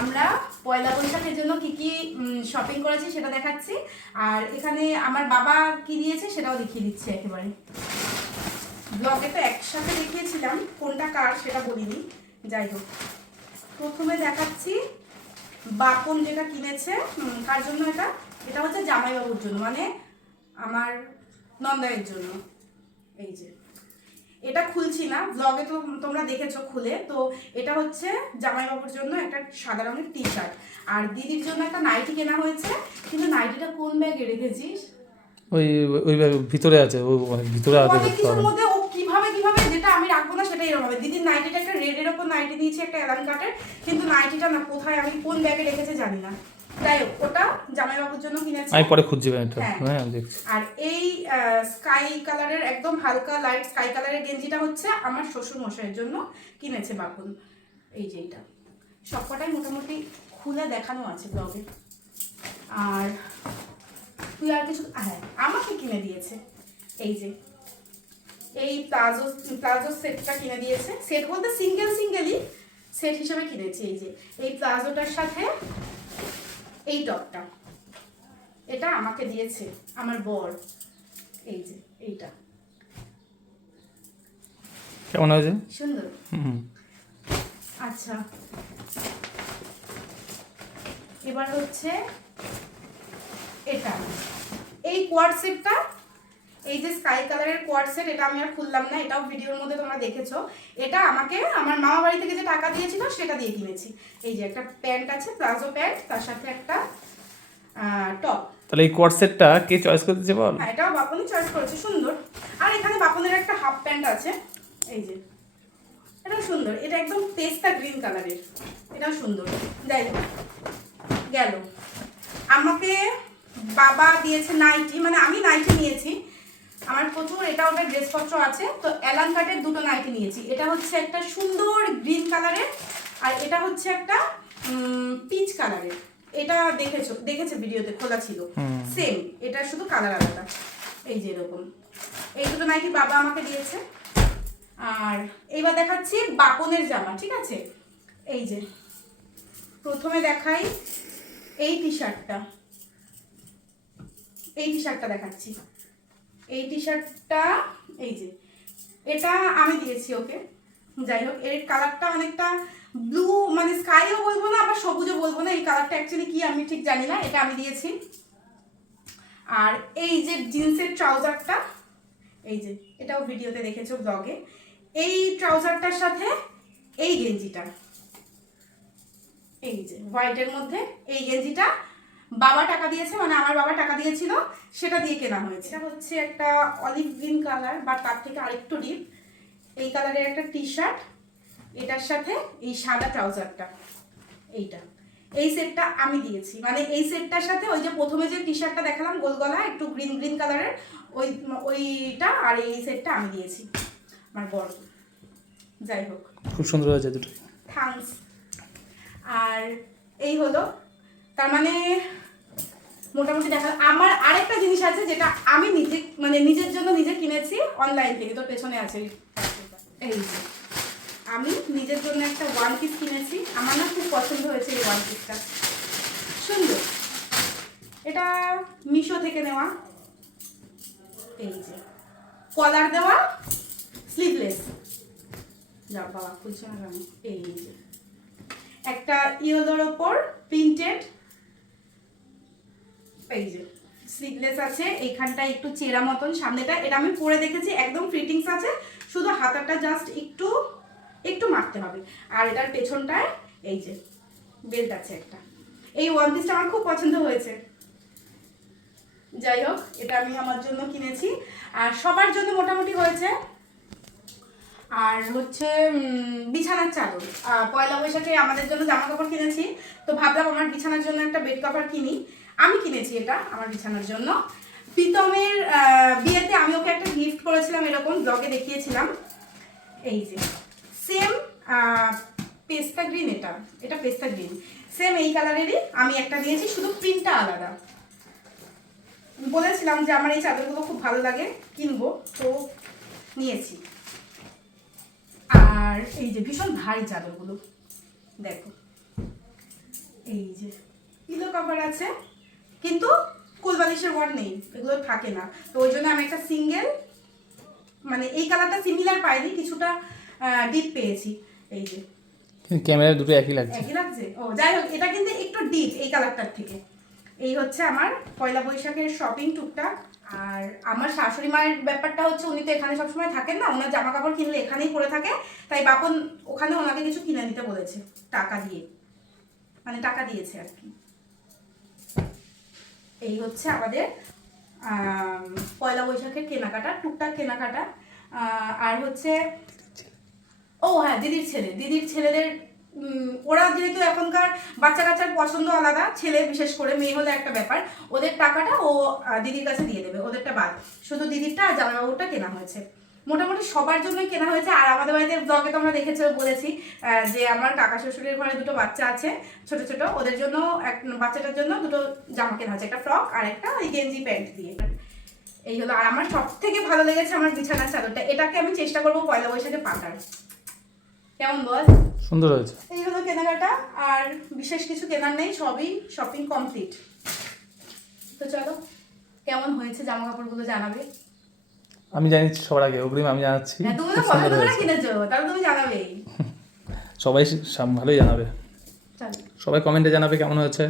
আমরা পয়লা বৈশাখের জন্য কি কি শপিং করেছি সেটা দেখাচ্ছি, আর এখানে আমার বাবা কি দিয়েছে সেটাও দেখিয়ে দিচ্ছি একেবারে। ব্লগে তো একসাথে দেখিয়েছিলাম, কোনটা কার সেটা বলিনি। যাই হোক, প্রথমে দেখাচ্ছি বাপন যেটা কিনেছে। কার জন্য এটা? এটা হচ্ছে জামাইবাবুর জন্য, মানে আমার নন্দাইয়ের জন্য। এই যে এটা খুলছি না, ব্লগে তো তোমরা দেখেছো খুলে। তো এটা হচ্ছে জামাইবাবুর জন্য একটা সাদা রঙের টি শার্ট, আর দিদির জন্য একটা নাইটি কেনা হয়েছে। কিন্তু নাইটিটা কোন ব্যাগে রেখেছিস? ওই ওই ভিতরে আছে, ও অনেক ভিতরে আছে। অনেক কিছুর মধ্যে ও কিভাবে যেটা আমি রাখবো না সেটা এরকম হবে। দিদির নাইটিটা একটা রেডের ওপর নাইটি দিয়েছে, একটা অ্যালান কাটের, কিন্তু নাইটিটা না কোথায় আমি কোন ব্যাগে রেখেছে জানি না। যাই হোক, ওটা জামাইবাবুর জন্য কিনেছি। আমি পরে খুঁজছি এটা। হ্যাঁ, আমি দেখছি। আর এই স্কাই কালারের, একদম হালকা লাইট স্কাই কালারের গেঞ্জিটা হচ্ছে আমার শ্বশুর মশাইয়ের জন্য কিনেছে বাপন। এই যে এটা সবকটাই মোটামুটি খুলে দেখানো আছে ব্লগে। আর তুই আর কিছু? হ্যাঁ, আমাকে কিনে দিয়েছে এই যে এই প্লাজো সেটটা কিনে দিয়েছে। সেট বলতে সিঙ্গেলই সেট হিসেবে কিনেছি। এই যে এই প্লাজোটার সাথে এই টপটা, এটা আমাকে দিয়েছে আমার বর। এই যে এইটা কেমন হয়েছে? সুন্দর। আচ্ছা, এবার হচ্ছে এটা, এই কোয়ার্ড সেটটা, এই যে স্কাই কালারের কোয়ার্ড সেট, এটা আমি আর খুললাম না, এটাও ভিডিওর মধ্যে তোমরা দেখেছো। এটা আমাকে আমার মামা বাড়ি থেকে যে টাকা দিয়েছিল সেটা দিয়ে কিনেছি। এই যে একটা প্যান্ট আছে, প্লাজো প্যান্ট, তার সাথে একটা টপ। তাহলে এই কোয়ার্ড সেটটা কে চয়েস করে দিয়েছে বল? হ্যাঁ, এটাও বাপনই চয়েস করেছে, সুন্দর। আর এখানে বাপনের একটা হাফ প্যান্ট আছে, এই যে এটাও সুন্দর। এটা একদম পেস্তা গ্রিন কালারের, এটাও সুন্দর। যাই হোক, গেল। আমাকে বাবা দিয়েছে নাইটি, মানে আমি নাইটি নিয়েছি, আমার প্রচুর এটা ওটা ড্রেসপত্র আছে, তো অ্যালান কাটের দুটো নাইটি নিয়েছি। এটা হচ্ছে একটা সুন্দর গ্রিন কালারের, আর এটা হচ্ছে একটা পিচ কালারের। এটা দেখেছে ভিডিওতে খোলা ছিল, সেম, এটা শুধু কালার আলাদা। এই যে এরকম এই দুটো নাইটি বাবা আমাকে দিয়েছে। আর এইবার দেখাচ্ছি বাপনের জামা, ঠিক আছে? এই যে প্রথমে দেখাই এই টি শার্টটা, এই টি শার্টটা দেখাচ্ছি। এই টি শার্টটা, এই যে এটা আমি দিয়েছি ওকে। যাই হোক, এর কালারটা অনেকটা ব্লু, মানে স্কাইও বলবো না আবার সবুজও বলবো না, এই কালারটা অ্যাকচুয়ালি কি আমি ঠিক জানি না, এটা আমি দিয়েছি। আর এই যে জিন্সের ট্রাউজারটা, এই যে এটাও ভিডিওতে দেখেছো ব্লগে, এই ট্রাউজারটার সাথে এই গেঞ্জিটা, এই যে হোয়াইটের মধ্যে এই গেঞ্জিটা বাবা টাকা দিয়েছে, মানে আমার বাবা টাকা দিয়েছিল, সেটা দিয়ে কেনা হয়েছে। এটা হচ্ছে একটা অলিভ গ্রিন কালার বা তার থেকে আরেকটু ডিপ, এই কালারের একটা টি শার্ট, এটার সাথে এই সাদা ট্রাউজারটা, এইটা, এই সেটটা আমি দিয়েছি। মানে এই সেটটার সাথে ওই যে প্রথমে যে টি শার্টটা দেখালাম গোল গলা একটু গ্রিন কালারের, ওইটা, আর এই সেটটা আমি দিয়েছি আমার বর। যাই হোক, খুব সুন্দর হয়েছে দুটো। থ্যাঙ্কস। আর এই হলো, তার মানে মোটামুটি দেখা। আমার আরেকটা জিনিস আছে যেটা আমি নিজে, মানে নিজের জন্য নিজে কিনেছি অনলাইন থেকে, তোর পেছনে আছে এই যে আমি নিজের জন্য একটা ওয়ান পিস কিনেছি। আমার না খুব পছন্দ হয়েছে এই ওয়ান পিসটা, সুন্দর। এটা মিশো থেকে নেওয়া, এই যে কলার দেওয়া, স্লিভলেস। যা বাবা খুলছে না কেন? এই যে একটা ইয়েলোর ওপর প্রিন্টেড, এই যে স্লিভলেস আছে, এইখানটা একটু চেরা মতন সামনেটা। এটা আমি পরে দেখেছি, একদম ফিটিংস আছে, শুধু হাতাটা জাস্ট একটু একটু মারতে হবে। আর এটার পেছনটায় এই যে বেল্ট আছে একটা। এই ওয়ান পিসটা আমার খুব পছন্দ হয়েছে। যাই হোক, এটা আমি আমার জন্য কিনেছি, আর সবার জন্য মোটামুটি হয়েছে। আর হচ্ছে বিছানার চাদর, পয়লা বৈশাখে আমাদের জন্য জামা কাপড় কিনেছি, তো ভাবলাম আমার বিছানার জন্য একটা বেড কভার কিনি। আমি কিনেছি এটা আমার বিছানার জন্য। প্রীতমের বিয়েতে আমি ওকে একটা গিফট করেছিলাম, এরকম ব্লগে দেখিয়েছিলাম। এই যে সেম পেস্তা গ্রিন, এটা পেস্তা গ্রিন, সেম এই কালারেরই আমি একটা দিয়েছি, শুধু প্রিন্টটা আলাদা। বলেছিলাম যে আমার এই চাদরগুলো খুব ভালো লাগে, কিনবো, তো নিয়েছি। আর এই যে ভীষণ ভারী চাদরগুলো, দেখো এই যে পিলো কভার আছে, কিন্তু কোলবালিশের ওয়ার নেই, এগুলো থাকে না। তো ওই জন্য আমি একটা সিঙ্গেল, মানে এই কালারটা সিমিলার পাইনি, কিছুটা ডিপ পেয়েছি। এই যে ক্যামেরায় দুটো একই লাগছে। একই লাগছে, ও যাই হোক, এটা কিন্তু একটু ডিপ এই কালারটার থেকে। এই হচ্ছে আমার পয়লা বৈশাখের শপিং টুকটাক। আর আমার শাশুড়ি মায়ের ব্যাপারটা হচ্ছে, উনি তো এখানে সবসময় থাকেন না, ওনার জামা কাপড় কিনলে এখানেই পরে থাকে, তাই বাপন ওখানে ওনাকে কিছু কিনে দিতে বলেছে টাকা দিয়ে, মানে টাকা দিয়েছে আর কি। এই হচ্ছে আমাদের পয়লা বৈশাখের কেনাকাটা, টুকটাক কেনাকাটা। আর হচ্ছে, ও হ্যাঁ, দিদির ছেলেদের ওরা যেহেতু এখনকার বাচ্চা কাচ্চার পছন্দ আলাদা, ছেলে বিশেষ করে, মেয়ে হলে একটা ব্যাপার, ওদের টাকাটা ও দিদির কাছে দিয়ে দেবে, ওদেরটা বাদ, শুধু দিদিরটা আর জামাইবাবুরটা কেনা হয়েছে। মোটামুটি সবার জন্যই কেনা হয়েছে। আর আমাদের বাড়িতে ব্লগে তোমরা দেখেছো, বলেছি যে আমার কাকা শ্বশুরের ঘরে দুটো বাচ্চা আছে ছোট ছোট, ওদের জন্য এক বাচ্চাটার জন্য দুটো জামা কেনা হয়েছে, একটা ফ্রক আর একটা ওই গেঞ্জি প্যান্ট দিয়ে। এই হলো। আর আমার সব থেকে ভালো লেগেছে আমার বিছানার চাদরটা, এটাকে আমি চেষ্টা করবো পয়লা বৈশাখে পাতার। কেমন বল? সুন্দর হয়েছে। এই হলো কেনাকাটা, আর বিশেষ কিছু কেনার নেই, সবই শপিং কমপ্লিট। তো চলো, কেমন হয়েছে জামা কাপড়গুলো জানাবে। আমি জানিয়েছি সবার আগে, অগ্রিম আমি জানাচ্ছি। হ্যাঁ, তুমি তো খুব সুন্দর পছন্দ করে হয়েছে। কিনেছো, তাহলে তুমি জানাবেই। সবাই ভালোই জানাবে, চলো। সবাই কমেন্টে জানাবে কেমন হয়েছে।